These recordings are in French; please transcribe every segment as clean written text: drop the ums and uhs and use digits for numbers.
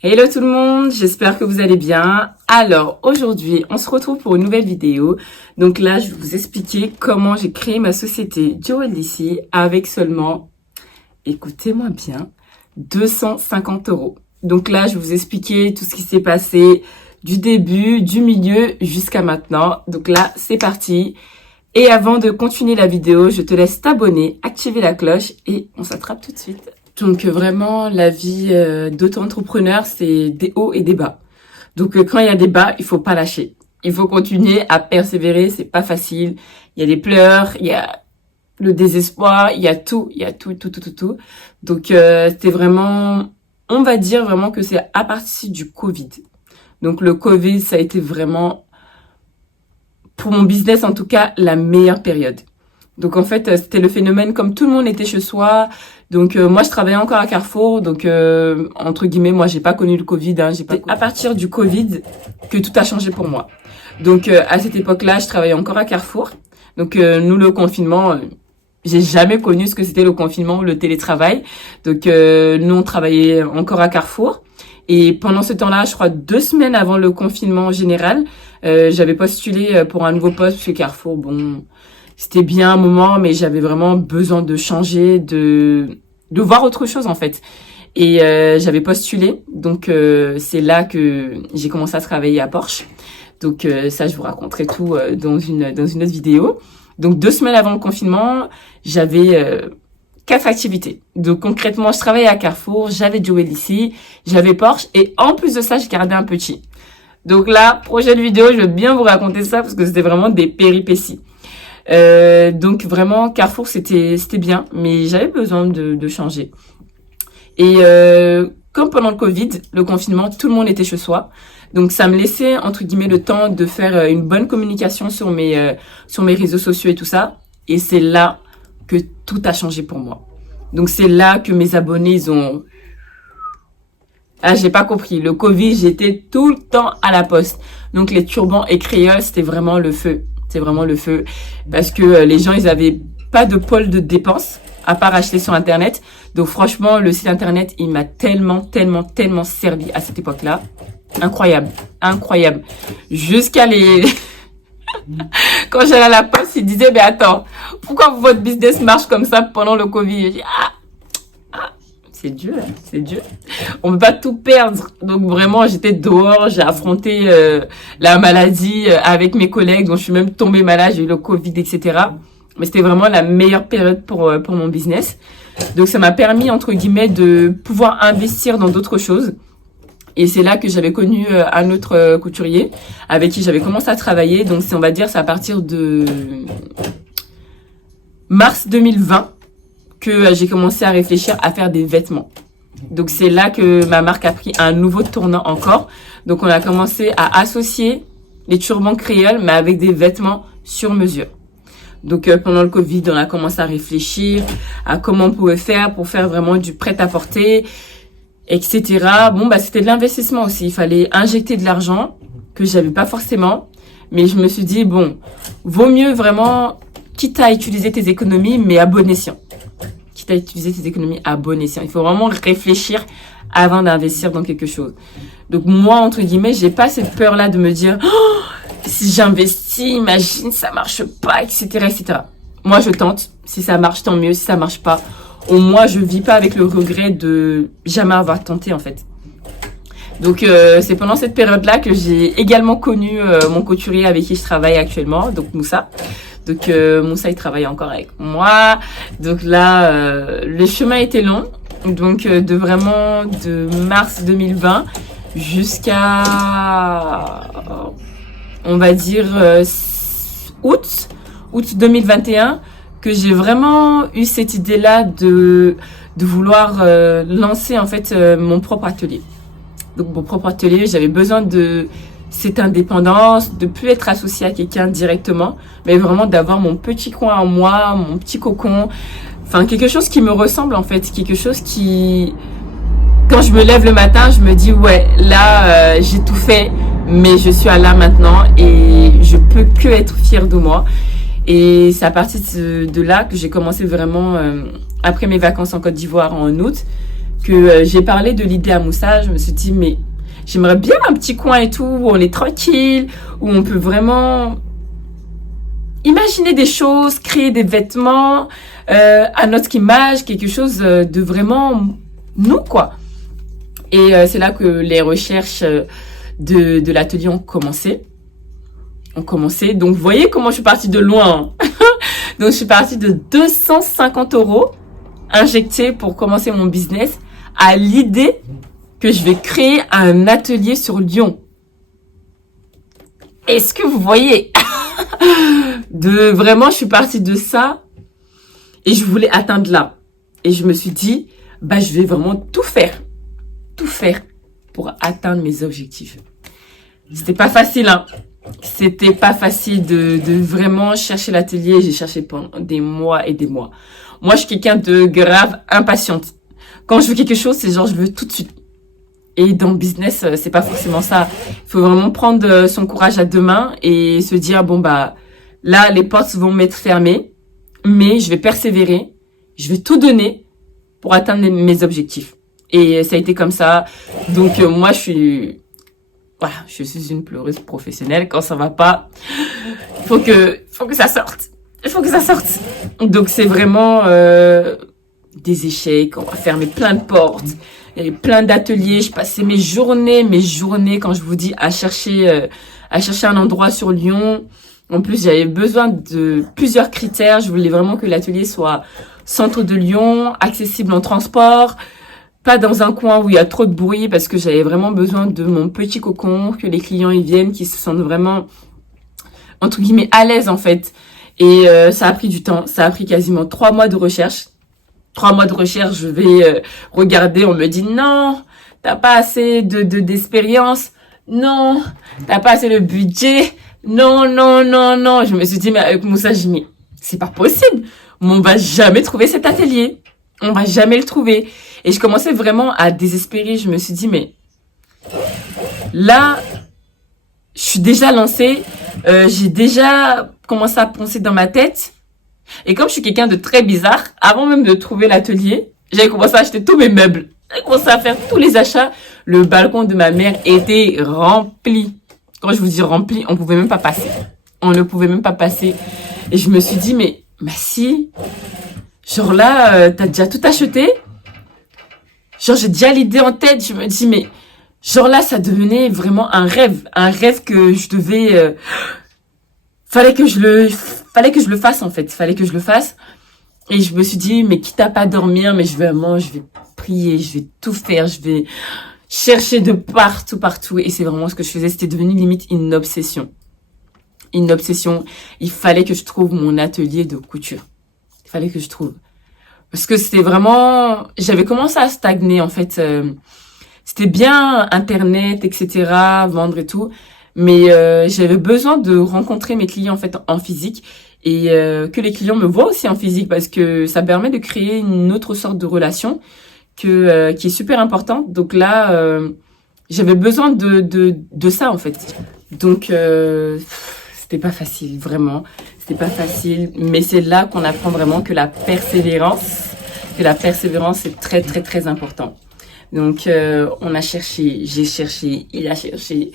Hello tout le monde, j'espère que vous allez bien. Alors aujourd'hui, on se retrouve pour une nouvelle vidéo. Donc là, je vais vous expliquer comment j'ai créé ma société Jewellery avec seulement, écoutez-moi bien, 250 €. Donc là, je vais vous expliquer tout ce qui s'est passé du début, du milieu jusqu'à maintenant. Donc là, c'est parti. Et avant de continuer la vidéo, je te laisse t'abonner, activer la cloche et on s'attrape tout de suite. Donc vraiment, la vie d'auto-entrepreneur, c'est des hauts et des bas. Donc quand il y a des bas, il faut pas lâcher. Il faut continuer à persévérer, c'est pas facile. Il y a des pleurs, il y a le désespoir, il y a tout. Donc c'était vraiment, on va dire vraiment que c'est à partir du Covid. Donc le Covid, ça a été vraiment, pour mon business en tout cas, la meilleure période. Donc en fait, c'était le phénomène comme tout le monde était chez soi. Donc moi, je travaillais encore à Carrefour. Donc entre guillemets, moi, j'ai pas connu le Covid. C'était à partir du Covid que tout a changé pour moi. Donc à cette époque-là, je travaillais encore à Carrefour. Donc nous, le confinement, j'ai jamais connu ce que c'était le confinement ou le télétravail. Donc nous, on travaillait encore à Carrefour. Et pendant ce temps-là, je crois 2 semaines avant le confinement général, j'avais postulé pour un nouveau poste chez Carrefour. Bon, c'était bien un moment, mais j'avais vraiment besoin de changer, de voir autre chose en fait. Et j'avais postulé, donc c'est là que j'ai commencé à travailler à Porsche. Donc ça, je vous raconterai tout dans une autre vidéo. Donc 2 semaines avant le confinement, j'avais 4 activités. Donc concrètement, je travaillais à Carrefour, j'avais Jewellery, j'avais Porsche et en plus de ça, je gardais un petit. Donc là, prochaine vidéo, je vais bien vous raconter ça parce que c'était vraiment des péripéties. Donc vraiment, Carrefour, c'était bien, mais j'avais besoin de changer. Et comme pendant le Covid, le confinement, tout le monde était chez soi. Donc ça me laissait, entre guillemets, le temps de faire une bonne communication sur mes réseaux sociaux et tout ça. Et c'est là que tout a changé pour moi. Donc c'est là que mes abonnés, ils ont... Ah, j'ai pas compris. Le Covid, j'étais tout le temps à la poste. Donc les turbans et créoles, c'était vraiment le feu. C'est vraiment le feu. Parce que les gens, ils avaient pas de pôle de dépenses à part acheter sur Internet. Donc franchement, le site Internet, il m'a tellement servi à cette époque-là. Incroyable. Incroyable. Jusqu'à les... Quand j'allais à la poste, ils disaient, mais attends, pourquoi votre business marche comme ça pendant le Covid? Je dis, c'est dur, c'est dur. On peut pas tout perdre. Donc vraiment, j'étais dehors, j'ai affronté la maladie avec mes collègues, dont je suis même tombée malade, j'ai eu le Covid, etc. Mais c'était vraiment la meilleure période pour mon business. Donc ça m'a permis, entre guillemets, de pouvoir investir dans d'autres choses. Et c'est là que j'avais connu un autre couturier avec qui j'avais commencé à travailler. Donc c'est, on va dire, c'est à partir de mars 2020 que j'ai commencé à réfléchir à faire des vêtements. Donc c'est là que ma marque a pris un nouveau tournant encore. Donc on a commencé à associer les turbans créoles, mais avec des vêtements sur mesure. Donc pendant le Covid, on a commencé à réfléchir à comment on pouvait faire pour faire vraiment du prêt-à-porter, etc. Bon, bah c'était de l'investissement aussi. Il fallait injecter de l'argent que j'avais pas forcément. Mais je me suis dit, bon, vaut mieux vraiment, quitte à utiliser tes économies, mais à bon escient. Quitte à utiliser tes économies à bon escient. Il faut vraiment réfléchir avant d'investir dans quelque chose. Donc moi, entre guillemets, j'ai pas cette peur-là de me dire, oh, si j'investis, imagine, ça marche pas, etc., etc. Moi, je tente. Si ça marche, tant mieux. Si ça marche pas, au moins, je vis pas avec le regret de jamais avoir tenté, en fait. Donc, c'est pendant cette période-là que j'ai également connu mon couturier avec qui je travaille actuellement, donc Moussa. Donc, Moussa, il travaille encore avec moi. Donc là, le chemin était long. Donc, de mars 2020 jusqu'à, on va dire, août 2021, que j'ai vraiment eu cette idée-là de vouloir lancer en fait mon propre atelier. Donc mon propre atelier, j'avais besoin de cette indépendance, de plus être associée à quelqu'un directement, mais vraiment d'avoir mon petit coin à moi, mon petit cocon, enfin quelque chose qui me ressemble en fait, quelque chose qui, quand je me lève le matin, je me dis ouais, là j'ai tout fait, mais je suis à là maintenant et je peux que être fière de moi. Et c'est à partir de là que j'ai commencé vraiment, après mes vacances en Côte d'Ivoire en août, que j'ai parlé de l'idée à Moussa, je me suis dit, mais j'aimerais bien un petit coin et tout, où on est tranquille, où on peut vraiment imaginer des choses, créer des vêtements à notre image, quelque chose de vraiment nous, quoi. Et c'est là que les recherches de l'atelier ont commencé. Donc, vous voyez comment je suis partie de loin. Donc, je suis partie de 250 € injectés pour commencer mon business à l'idée que je vais créer un atelier sur Lyon. Est-ce que vous voyez? Vraiment, je suis partie de ça et je voulais atteindre là. Et je me suis dit, bah, je vais vraiment tout faire pour atteindre mes objectifs. C'était pas facile, hein. C'était pas facile de vraiment chercher l'atelier. J'ai cherché pendant des mois et des mois. Moi, je suis quelqu'un de grave impatiente. Quand je veux quelque chose, c'est genre, je veux tout de suite. Et dans le business, c'est pas forcément ça. Il faut vraiment prendre son courage à deux mains et se dire, bon, bah, là, les portes vont m'être fermées, mais je vais persévérer. Je vais tout donner pour atteindre mes objectifs. Et ça a été comme ça. Donc, moi, je suis une pleureuse professionnelle. Quand ça va pas, il faut que ça sorte. Il faut que ça sorte. Donc, c'est vraiment des échecs. On va fermer plein de portes. Il y avait plein d'ateliers. Je passais mes journées, quand je vous dis, à chercher un endroit sur Lyon. En plus, j'avais besoin de plusieurs critères. Je voulais vraiment que l'atelier soit centre de Lyon, accessible en transport, pas dans un coin où il y a trop de bruit, parce que j'avais vraiment besoin de mon petit cocon, que les clients y viennent, qu'ils se sentent vraiment, entre guillemets, à l'aise en fait. Et ça a pris du temps. Ça a pris quasiment 3 mois de recherche. 3 mois de recherche, je vais regarder, on me dit non, t'as pas assez d'expérience, non, t'as pas assez de budget, non. Je me suis dit, mais avec Moussa, j'ai dit, mais c'est pas possible. On va jamais trouver cet atelier. On va jamais le trouver. Et je commençais vraiment à désespérer. Je me suis dit, mais là, je suis déjà lancée. J'ai déjà commencé à penser dans ma tête. Et comme je suis quelqu'un de très bizarre, avant même de trouver l'atelier, j'avais commencé à acheter tous mes meubles. J'ai commencé à faire tous les achats. Le balcon de ma mère était rempli. Quand je vous dis rempli, on pouvait même pas passer. On ne pouvait même pas passer. Et je me suis dit, mais si, genre là, t'as déjà tout acheté? Genre, j'ai déjà l'idée en tête. Je me dis, mais genre là, ça devenait vraiment un rêve. Un rêve que je devais... fallait que je le fasse, en fait. Fallait que je le fasse. Et je me suis dit, mais quitte à pas dormir, mais je vais prier, je vais tout faire, je vais chercher de partout. Et c'est vraiment ce que je faisais. C'était devenu limite une obsession. Une obsession. Il fallait que je trouve mon atelier de couture. Il fallait que je trouve. Parce que c'était vraiment... J'avais commencé à stagner, en fait. C'était bien Internet, etc., vendre et tout. Mais j'avais besoin de rencontrer mes clients, en fait, en physique. Et que les clients me voient aussi en physique. Parce que ça permet de créer une autre sorte de relation qui est super importante. Donc là, j'avais besoin de ça, en fait. Donc, c'était pas facile, vraiment. C'était pas facile. Mais c'est là qu'on apprend vraiment que la persévérance, c'est très, très, très important. Donc, on a cherché, j'ai cherché, il a cherché,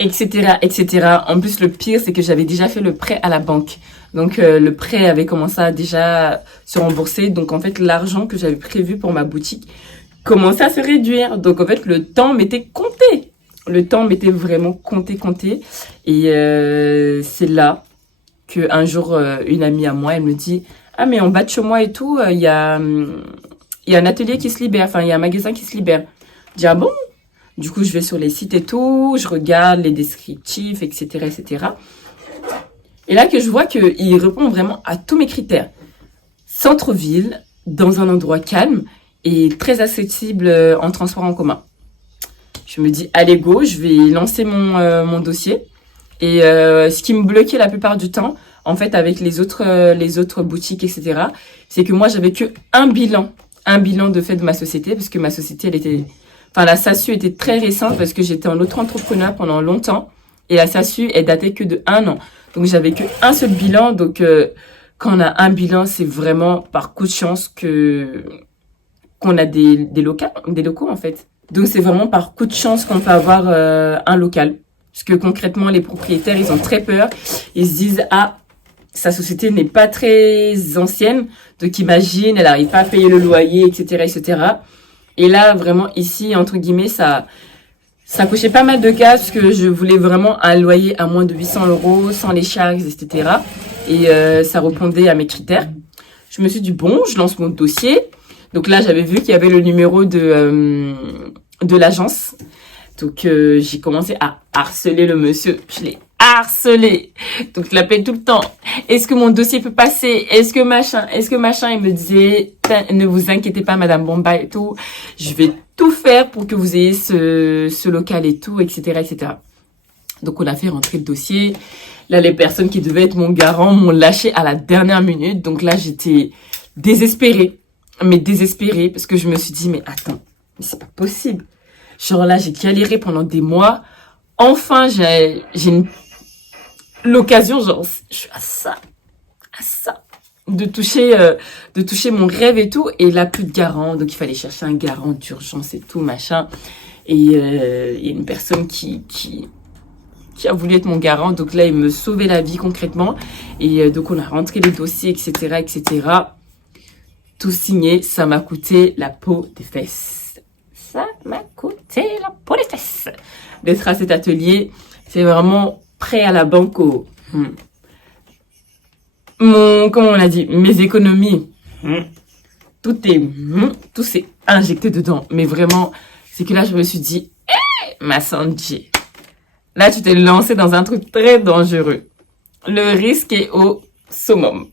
etc. En plus, le pire, c'est que j'avais déjà fait le prêt à la banque. Donc, le prêt avait commencé à déjà se rembourser. Donc, en fait, l'argent que j'avais prévu pour ma boutique commençait à se réduire. Donc, en fait, le temps m'était compté. Le temps m'était vraiment compté. Et c'est là qu'un jour, une amie à moi, elle me dit « Ah, mais en bas de chez moi et tout, il y a un atelier qui se libère. Enfin, il y a un magasin qui se libère. » Je dis « Ah bon ?» Du coup, je vais sur les sites et tout, je regarde les descriptifs, etc. Et là que je vois qu'il répond vraiment à tous mes critères. Centre-ville, dans un endroit calme et très accessible en transport en commun. Je me dis, allez go, je vais lancer mon dossier. Et ce qui me bloquait la plupart du temps, en fait, avec les autres boutiques, etc., c'est que moi, j'avais que un bilan de fait de ma société, parce que ma société, la SASU était très récente, parce que j'étais en auto-entrepreneur pendant longtemps, et la SASU, elle datait que de 1 an. Donc, j'avais que un seul bilan, donc quand on a un bilan, c'est vraiment par coup de chance que qu'on a des locaux en fait. Donc c'est vraiment par coup de chance qu'on peut avoir un local. Parce que concrètement, les propriétaires, ils ont très peur. Ils se disent, ah, sa société n'est pas très ancienne. Donc imagine, elle n'arrive pas à payer le loyer, etc., etc. Et là, vraiment, ici, entre guillemets, ça cochait pas mal de cases parce que je voulais vraiment un loyer à moins de 800 euros, sans les charges, etc. Et ça répondait à mes critères. Je me suis dit, bon, je lance mon dossier. Donc là, j'avais vu qu'il y avait le numéro de l'agence. Donc j'ai commencé à harceler le monsieur. Je l'ai harcelé. Donc je l'appelle tout le temps. Est-ce que mon dossier peut passer? Est-ce que machin? Il me disait, ne vous inquiétez pas, Madame Bomba et tout. Je vais tout faire pour que vous ayez ce local et tout, etc., etc. Donc on a fait rentrer le dossier. Là, les personnes qui devaient être mon garant m'ont lâché à la dernière minute. Donc là, j'étais désespérée. Mais désespérée parce que je me suis dit, mais attends, mais c'est pas possible. Genre là, j'ai galéré pendant des mois. Enfin, j'ai l'occasion, genre, je suis à ça, de toucher mon rêve et tout. Et là, plus de garant. Donc, il fallait chercher un garant d'urgence et tout, machin. Et il y a une personne qui a voulu être mon garant. Donc là, il me sauvait la vie concrètement. Et donc, on a rentré les dossiers, etc., etc. Tout signé, ça m'a coûté la peau des fesses. Ça m'a coûté la peau des fesses. D'être à cet atelier, c'est vraiment prêt à la banco. Comment on a dit, mes économies, tout s'est injecté dedans. Mais vraiment, c'est que là, je me suis dit, hey, ma Sanji, là, tu t'es lancé dans un truc très dangereux. Le risque est au summum.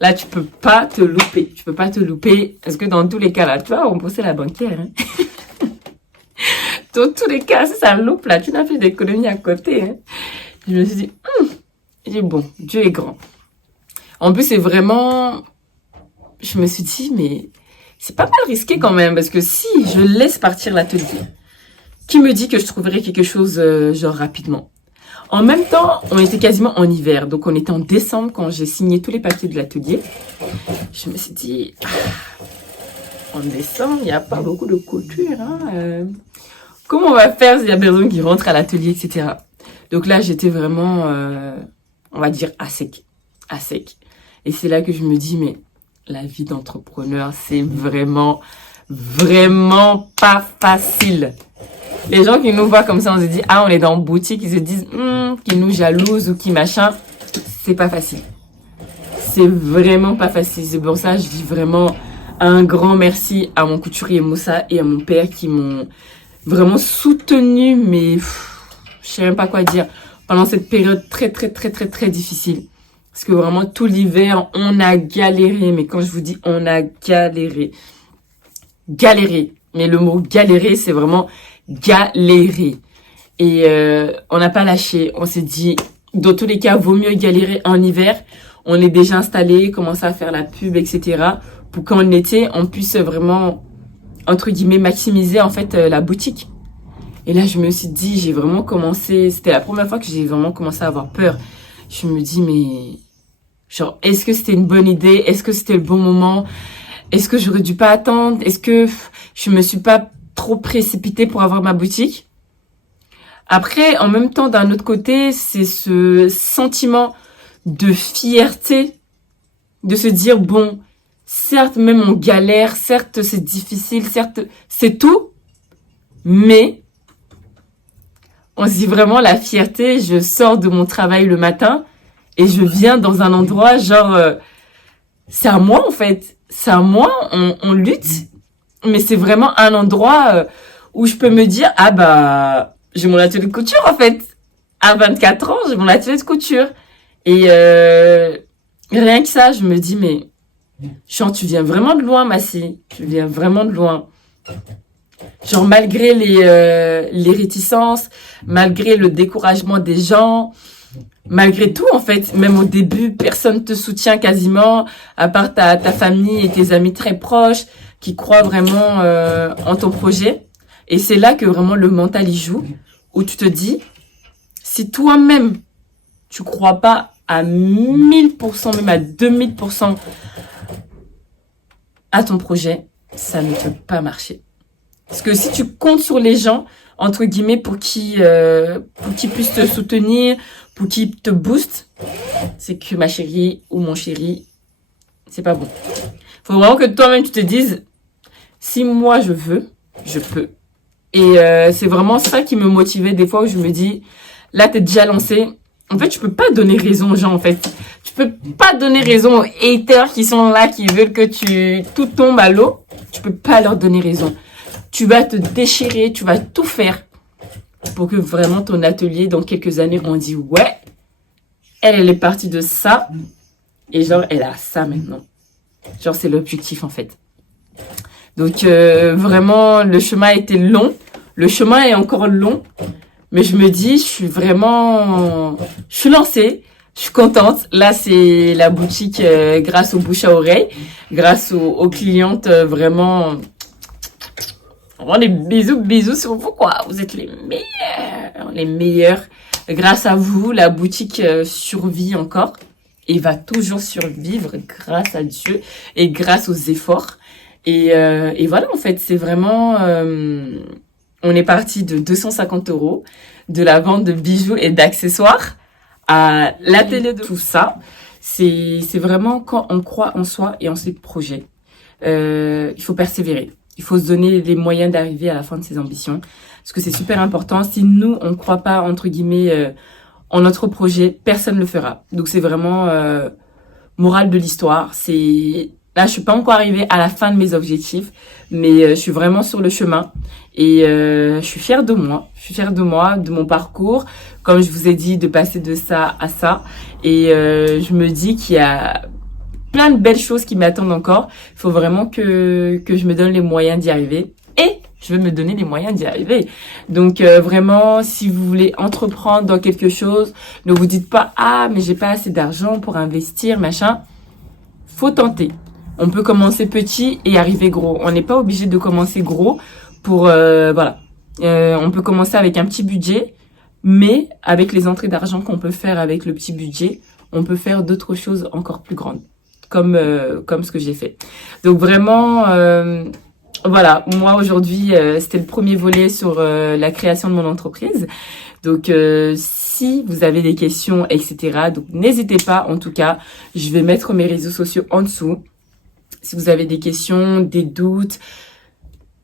Là, tu peux pas te louper. Tu peux pas te louper. Parce que dans tous les cas, là, tu vois, on bossait la banquière. Hein. Dans tous les cas, si ça loupe, là, tu n'as plus d'économie à côté. Hein. Je me suis dit, j'ai dit, bon, Dieu est grand. En plus, c'est vraiment... Je me suis dit, mais c'est pas mal risqué quand même. Parce que si je laisse partir l'atelier, qui me dit que je trouverai quelque chose, genre, rapidement? En même temps, on était quasiment en hiver. Donc, on était en décembre quand j'ai signé tous les papiers de l'atelier. Je me suis dit, en décembre, il n'y a pas beaucoup de couture. Hein, comment on va faire s'il y a personne qui rentre à l'atelier, etc. Donc là, j'étais vraiment, on va dire, à sec. À sec. Et c'est là que je me dis, mais la vie d'entrepreneur, c'est vraiment, vraiment pas facile. Les gens qui nous voient comme ça, on se dit, ah, on est dans une boutique, ils se disent, qui nous jalousent ou qui machin. C'est pas facile. C'est vraiment pas facile. C'est pour ça que je dis vraiment un grand merci à mon couturier Moussa et à mon père qui m'ont vraiment soutenu, mais je sais même pas quoi dire, pendant cette période très, très, très, très, très difficile. Parce que vraiment, tout l'hiver, on a galéré. Mais quand je vous dis, on a galéré. Galéré. Mais le mot galérer, c'est vraiment galérer. Et on n'a pas lâché. On s'est dit, dans tous les cas, vaut mieux galérer en hiver. On est déjà installé, commencer à faire la pub, etc. Pour qu'en été, on puisse vraiment, entre guillemets, maximiser en fait la boutique. Et là, je me suis dit, j'ai vraiment commencé, c'était la première fois que j'ai vraiment commencé à avoir peur. Je me dis, mais genre, est-ce que c'était une bonne idée? Est-ce que c'était le bon moment? Est-ce que j'aurais dû pas attendre? Est-ce que je me suis pas trop précipitée pour avoir ma boutique? Après, en même temps, d'un autre côté, c'est ce sentiment de fierté de se dire, bon, certes, même on galère, certes, c'est difficile, certes, c'est tout, mais on se dit vraiment la fierté, je sors de mon travail le matin et je viens dans un endroit, genre, c'est à moi en fait, c'est à moi, on lutte, mais c'est vraiment un endroit où je peux me dire, ah bah, j'ai mon atelier de couture en fait, à 24 ans, j'ai mon atelier de couture. Et rien que ça, je me dis, mais genre, tu viens vraiment de loin, Massy, tu viens vraiment de loin. Genre, malgré les réticences, malgré le découragement des gens, malgré tout, en fait, même au début, personne te soutient quasiment, à part ta famille et tes amis très proches qui croient vraiment en ton projet. Et c'est là que vraiment le mental y joue, où tu te dis, si toi-même, tu crois pas à 1000%, même à 2000% à ton projet, ça ne peut pas marcher. Parce que si tu comptes sur les gens, entre guillemets, pour qu'ils puissent te soutenir, pour qu'ils te boostent, c'est que ma chérie ou mon chéri, c'est pas bon. Faut vraiment que toi-même tu te dises, si moi je veux, je peux. Et c'est vraiment ça qui me motivait des fois où je me dis, là t'es déjà lancé. En fait, tu peux pas donner raison aux gens, en fait. Tu peux pas donner raison aux haters qui sont là, qui veulent que tout tombe à l'eau. Tu peux pas leur donner raison. Tu vas te déchirer, tu vas tout faire pour que vraiment ton atelier, dans quelques années, on dit, ouais, elle est partie de ça. Et genre, elle a ça maintenant. Genre, c'est l'objectif, en fait. Donc, vraiment, le chemin a été long. Le chemin est encore long. Mais je me dis, je suis lancée. Je suis contente. Là, c'est la boutique grâce aux bouche à oreille, grâce aux clientes vraiment des bisous sur vous, quoi. Vous êtes les meilleurs. Grâce à vous, la boutique survit encore et va toujours survivre grâce à Dieu et grâce aux efforts. Et voilà, en fait, c'est vraiment... on est parti de 250 € de la vente de bijoux et d'accessoires à l'atelier de tout ça. C'est vraiment quand on croit en soi et en ses projets. Il faut persévérer. Il faut se donner les moyens d'arriver à la fin de ses ambitions. Parce que c'est super important. Si nous, on ne croit pas, entre guillemets, en notre projet, personne ne le fera. Donc c'est vraiment morale de l'histoire. Là, je suis pas encore arrivée à la fin de mes objectifs, mais je suis vraiment sur le chemin et je suis fière de moi. Je suis fière de moi, de mon parcours, comme je vous ai dit, de passer de ça à ça. Et je me dis qu'il y a plein de belles choses qui m'attendent encore. Il faut vraiment que je me donne les moyens d'y arriver. Et je vais me donner les moyens d'y arriver. Donc vraiment, si vous voulez entreprendre dans quelque chose, ne vous dites pas « Ah, mais j'ai pas assez d'argent pour investir, machin ». Faut tenter. On peut commencer petit et arriver gros. On n'est pas obligé de commencer gros pour... voilà. On peut commencer avec un petit budget, mais avec les entrées d'argent qu'on peut faire avec le petit budget, on peut faire d'autres choses encore plus grandes, comme ce que j'ai fait. Donc vraiment, voilà. Moi, aujourd'hui, c'était le premier volet sur la création de mon entreprise. Donc, si vous avez des questions, etc., donc n'hésitez pas. En tout cas, je vais mettre mes réseaux sociaux en dessous. Si vous avez des questions, des doutes,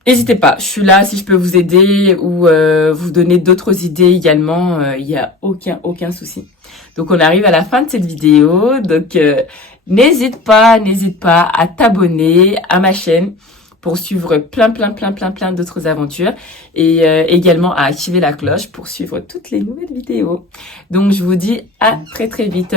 n'hésitez pas. Je suis là si je peux vous aider ou vous donner d'autres idées également. Il n'y a aucun souci. Donc, on arrive à la fin de cette vidéo. Donc, n'hésite pas à t'abonner à ma chaîne pour suivre plein d'autres aventures et également à activer la cloche pour suivre toutes les nouvelles vidéos. Donc, je vous dis à très vite.